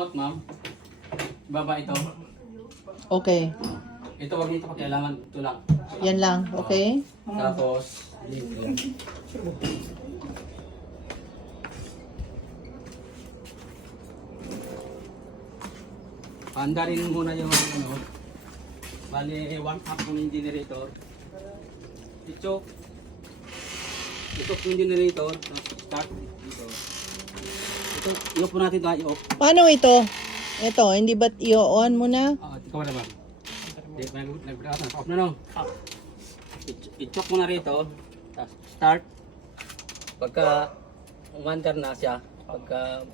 out, ma'am. Baba ito. Okay. Ito, wag nito pakialaman. Ito lang. Yan lang. Okay. Tapos, dito. Panda rin muna yung ano. Bali, 1 up yung generator. I-choke. I-choke yung generator. Start dito. Ito, i-off po natin ito. I-off. Paano ito? Ito, hindi ba't i-on mo na? Ikaw na ba? Nag-break out na. Off na no? I-choke mo na rito. Tapos start. Pagka umandar na siya, pagka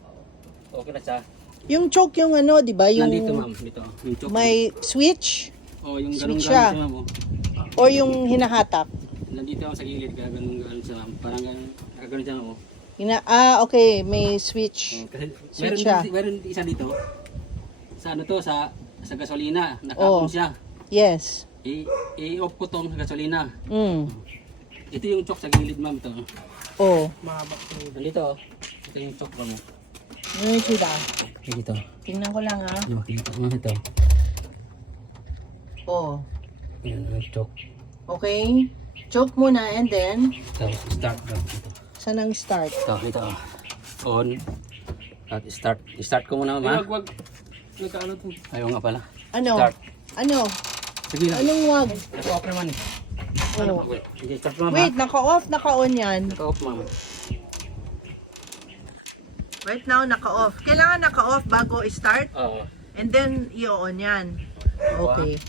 okay na siya, Yung choke yung ano, di ba? Yung nandito ma'am, dito. Yung choke. may switch? Oh, yung switch ganun siya. siya ma'am. Oh. Or yung hinahatak? Nandito ako sa gilid, kaya ganun siya ma'am. Parang ganun siya ma'am. Oh. Okay. May switch. Kasi Switch siya. meron isa dito. Sa ano to, sa gasolina. Naka-on siya. Yes. I-off ko tong gasolina. Mm. Ito yung choke sa gilid ma'am to. Oh. Nandito. Ito yung choke ma'am. Ano yung sida? Dito. Tingnan ko lang ha. Dito ma'am ito. Oh. Yan yung choke. Okay. Choke muna and then, Tapos start ma'am ito. saan ang start? Ito. On. At start. I-start ko muna ma'am. Wag. Nagkaano to? Ayaw nga pala. Ano? Start. Ano? Sige lang. Anong wag? Naka-off naman. Oh. Sige, start ma'am. Wait, naka-off, naka-on yan. Naka-off ma'am. Right now, naka-off. Kailangan naka-off bago i-start Oo. and then i-on yan. Okay.